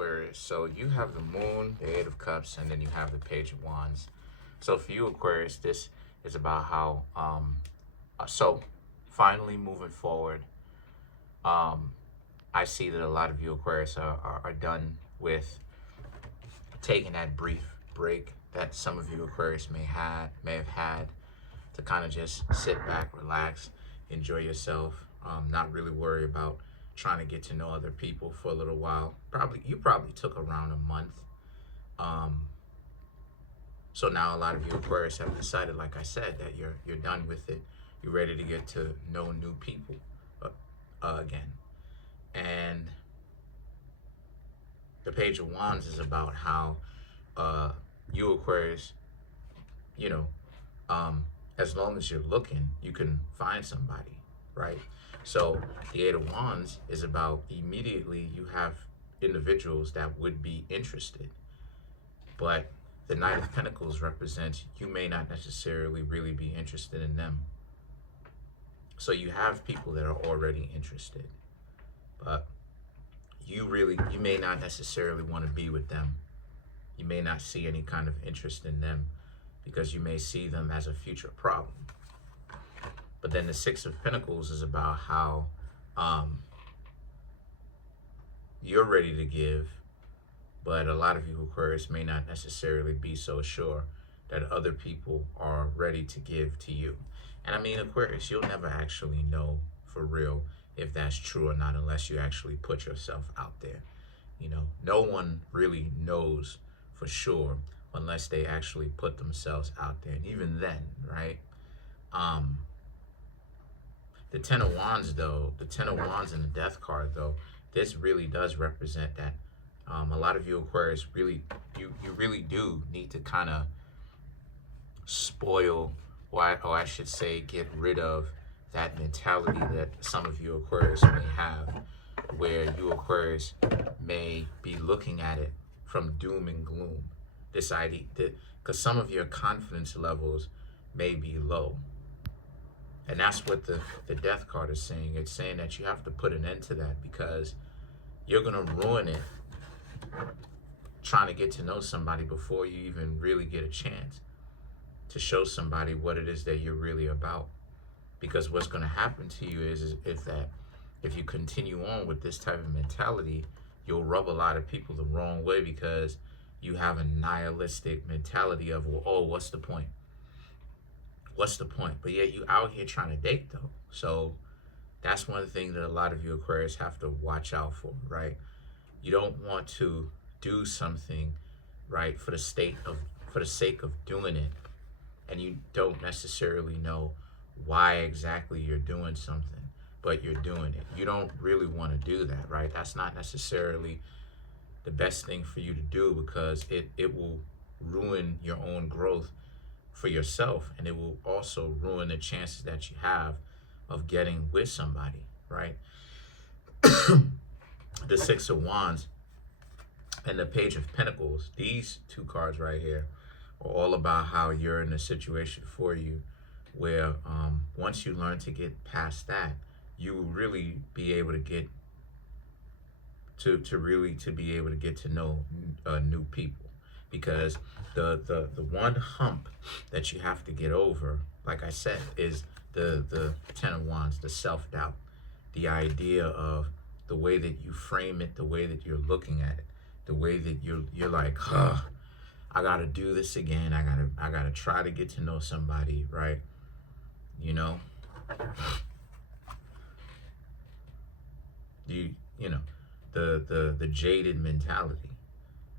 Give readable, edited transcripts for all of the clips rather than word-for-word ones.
Aquarius. So you have the Moon, the Eight of Cups, and then you have the Page of Wands. So for you, Aquarius, this is about how, so finally moving forward, I see that a lot of you, Aquarius, are done with taking that brief break that some of you, Aquarius, may have had to kind of just sit back, relax, enjoy yourself, not really worry about trying to get to know other people for a little while. You probably took around a month. So now a lot of you, Aquarius, have decided, like I said, that you're done with it. You're ready to get to know new people again. And the Page of Wands is about how you, Aquarius, as long as you're looking, you can find somebody, right? So the Eight of Wands is about immediately you have individuals that would be interested, but the Knight of Pentacles represents you may not necessarily really be interested in them. So you have people that are already interested, but you may not necessarily want to be with them. You may not see any kind of interest in them because you may see them as a future problem. But then the Six of Pentacles is about how you're ready to give, but a lot of you, Aquarius, may not necessarily be so sure that other people are ready to give to you. And I mean, Aquarius, you'll never actually know for real if that's true or not unless you actually put yourself out there. No one really knows for sure unless they actually put themselves out there. And even then, right? The Ten of Wands, though, the Ten of Wands and the Death card, though, this really does represent that a lot of you, Aquarius, you really do need to kind of spoil, or I should say get rid of that mentality that some of you, Aquarius, may have, where you, Aquarius, may be looking at it from doom and gloom. This idea, because some of your confidence levels may be low. And that's what the Death card is saying. It's saying that you have to put an end to that because you're going to ruin it trying to get to know somebody before you even really get a chance to show somebody what it is that you're really about. Because what's going to happen to you is that if you continue on with this type of mentality, you'll rub a lot of people the wrong way because you have a nihilistic mentality of, well, oh, what's the point? What's the point? But yet you out here trying to date, though. So that's one thing that a lot of you, Aquarius, have to watch out for, right? You don't want to do something, right, for the sake of doing it, and you don't necessarily know why exactly you're doing something, but you're doing it. You don't really want to do that, right? That's not necessarily the best thing for you to do because it will ruin your own growth for yourself, and it will also ruin the chances that you have of getting with somebody, right? The Six of Wands and the Page of Pentacles, these two cards right here are all about how you're in a situation for you where once you learn to get past that, you will really be able to get to be able to get to know new people. Because the one hump that you have to get over, like I said, is the Ten of Wands, the self-doubt, the idea of the way that you frame it, the way that you're looking at it, the way that you're like, I gotta do this again. I gotta try to get to know somebody, right? The jaded mentality.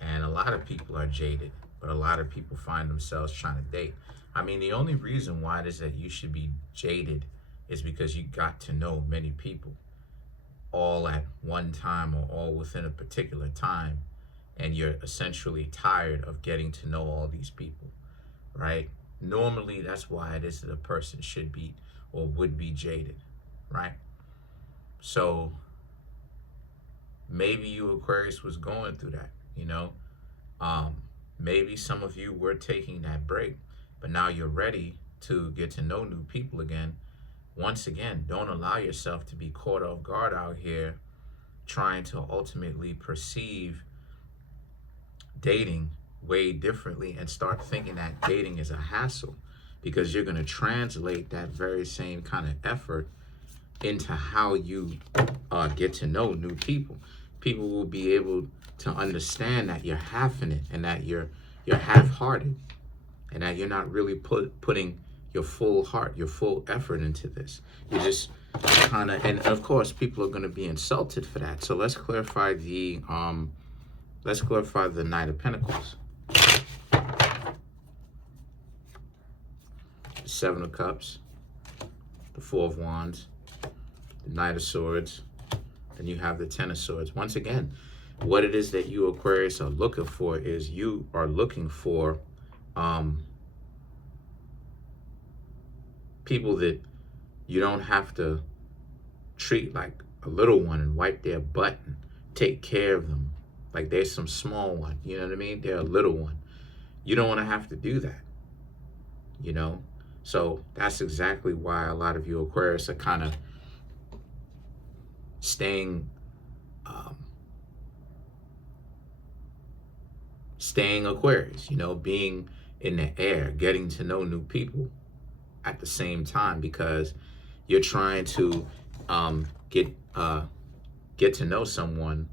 And a lot of people are jaded, but a lot of people find themselves trying to date. I mean, the only reason why it is that you should be jaded is because you got to know many people all at one time or all within a particular time. And you're essentially tired of getting to know all these people, right? Normally, that's why it is that a person should be or would be jaded, right? So maybe you, Aquarius, was going through that, maybe some of you were taking that break, but now you're ready to get to know new people again. Once again, don't allow yourself to be caught off guard out here trying to ultimately perceive dating way differently and start thinking that dating is a hassle, because you're going to translate that very same kind of effort into how you get to know new people. People will be able to understand that you're half in it, and that you're half-hearted, and that you're not really putting your full heart, your full effort into this. You're just kind of, and of course, people are going to be insulted for that. So let's clarify the Knight of Pentacles, the Seven of Cups, the Four of Wands, the Knight of Swords, and you have the Ten of Swords. Once again, what it is that you, Aquarius, are looking for is you are looking for people that you don't have to treat like a little one and wipe their butt and take care of them like they're some small one. You know what I mean? They're a little one. You don't want to have to do that, you know? So that's exactly why a lot of you Aquarius are kind of staying Aquarius, you know, being in the air, getting to know new people at the same time, because you're trying to get to know someone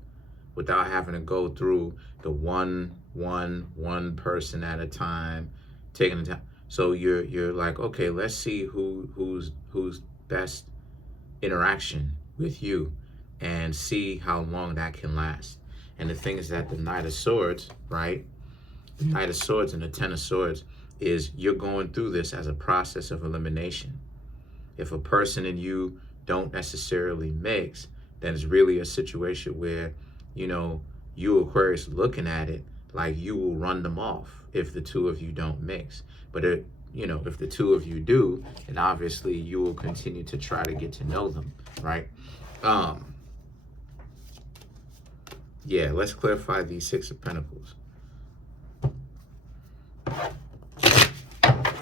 without having to go through the one person at a time, taking the time. So you're like, okay, let's see who's best interaction with you, and see how long that can last. And the thing is that the Knight of Swords, right? The Knight of Swords and the Ten of Swords is you're going through this as a process of elimination. If a person and you don't necessarily mix, then it's really a situation where, you know, you Aquarius looking at it like you will run them off if the two of you don't mix. But you know, if the two of you do, then obviously you will continue to try to get to know them, right? Yeah, let's clarify the Six of Pentacles.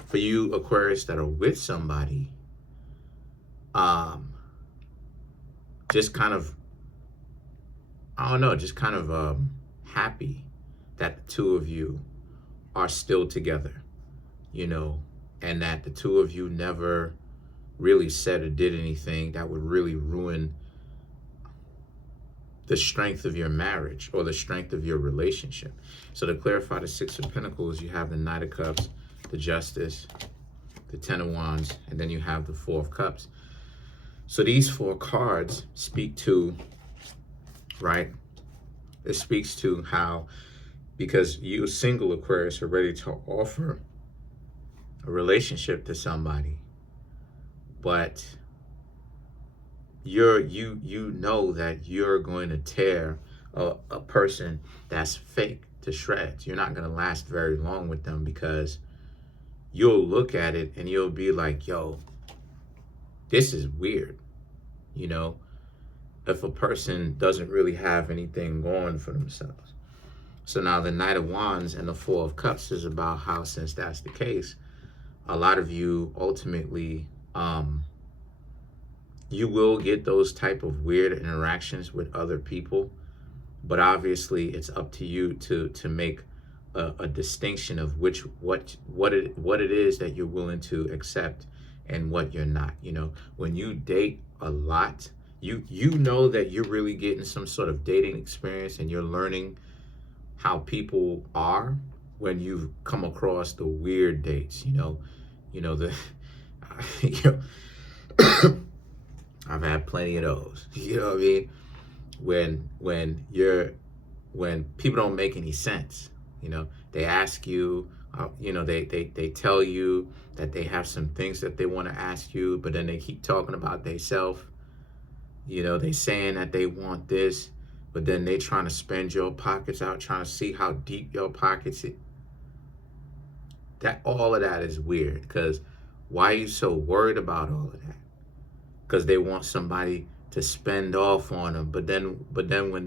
For you Aquarius that are with somebody, just kind of, I don't know, just kind of happy that the two of you are still together, you know, and that the two of you never really said or did anything that would really ruin the strength of your marriage or the strength of your relationship. So to clarify the Six of Pentacles, you have the Knight of Cups, the Justice, the Ten of Wands, and then you have the Four of Cups. So these four cards speak to, right? It speaks to how, because you single Aquarius are ready to offer a relationship to somebody, but you know that you're going to tear a person that's fake to shreds. You're not going to last very long with them, because you'll look at it and you'll be like, yo, this is weird. You know, if a person doesn't really have anything going for themselves. So now the Knight of Wands and the Four of Cups is about how, since that's the case, a lot of you ultimately, you will get those type of weird interactions with other people, but obviously it's up to you to make a distinction of what it is that you're willing to accept and what you're not. You know, when you date a lot, you know that you're really getting some sort of dating experience, and you're learning how people are when you've come across the weird dates. You know the you know, I've had plenty of those. You know what I mean? When people don't make any sense. You know, they ask you, you know, they tell you that they have some things that they want to ask you, but then they keep talking about themselves. You know, they saying that they want this, but then they trying to spend your pockets out, trying to see how deep your pockets is. That, all of that is weird, because why are you so worried about all of that? Because they want somebody to spend off on them, but then when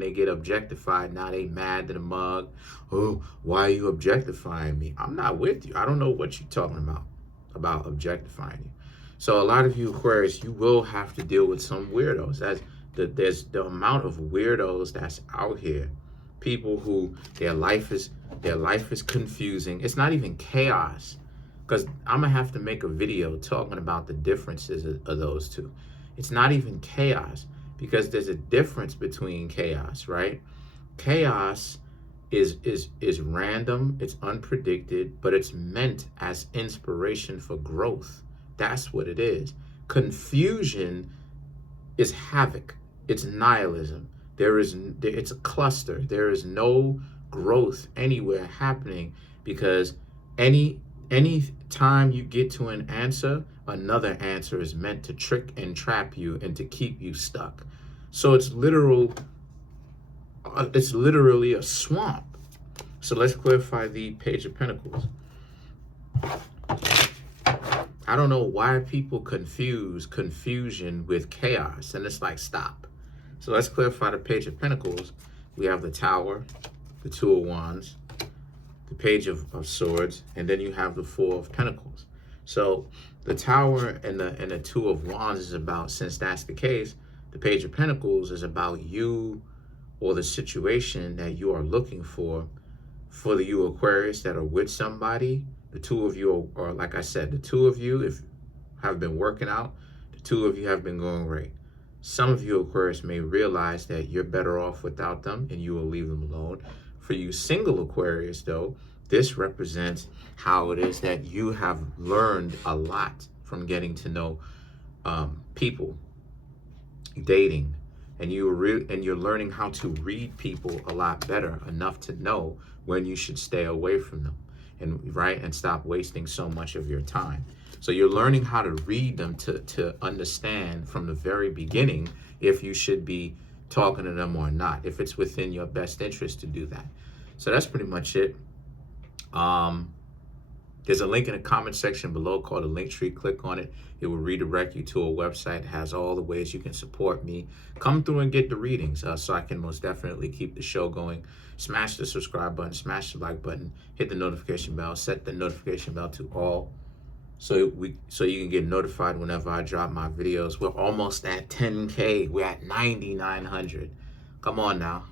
they get objectified, now they mad to the mug. Oh, why are you objectifying me? I'm not with you. I don't know what you're talking about objectifying you. So a lot of you Aquarius, you will have to deal with some weirdos. There's the amount of weirdos that's out here people who their life is confusing. It's not even chaos, because I'm gonna have to make a video talking about the differences of those two. It's not even chaos, because there's a difference between chaos, right? Chaos is random, it's unpredicted, but it's meant as inspiration for growth. That's what it is. Confusion is havoc. It's nihilism. It's a cluster. There is no growth anywhere happening, because any time you get to an answer, another answer is meant to trick and trap you and to keep you stuck. So it's literally a swamp. So let's clarify the Page of Pentacles. I don't know why people confuse confusion with chaos, and it's like, stop. So let's clarify the Page of Pentacles. We have the Tower, the Two of Wands, the Page of Swords, and then you have the Four of Pentacles. So the Tower and the Two of Wands is about, since that's the case, the Page of Pentacles is about you or the situation that you are looking for the you Aquarius that are with somebody. The two of you are, like I said, the two of you have been working out. The two of you have been going great. Some of you Aquarius may realize that you're better off without them and you will leave them alone. For you single Aquarius, though, this represents how it is that you have learned a lot from getting to know people, dating, and you're learning how to read people a lot better, enough to know when you should stay away from them, and stop wasting so much of your time. So you're learning how to read them to understand from the very beginning if you should be talking to them or not, if it's within your best interest to do that. So that's pretty much it. There's a link in the comment section below called a link tree. Click on it. It will redirect you to a website. It has all the ways you can support me. Come through and get the readings so I can most definitely keep the show going. Smash the subscribe button, smash the like button, hit the notification bell, set the notification bell to all so you can get notified whenever I drop my videos. We're almost at 10K. We're at 9,900. Come on now.